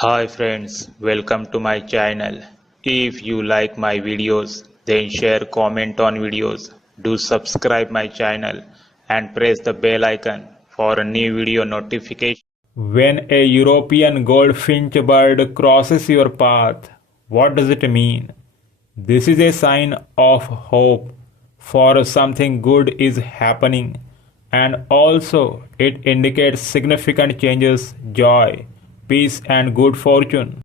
Hi friends, welcome to my channel. If you like my videos, then share comment on videos. Do subscribe my channel and press the bell icon for a new video notification. When a European goldfinch bird crosses your path, what does it mean? This is a sign of hope for something good is happening, and also it indicates significant changes, joy, peace and good fortune.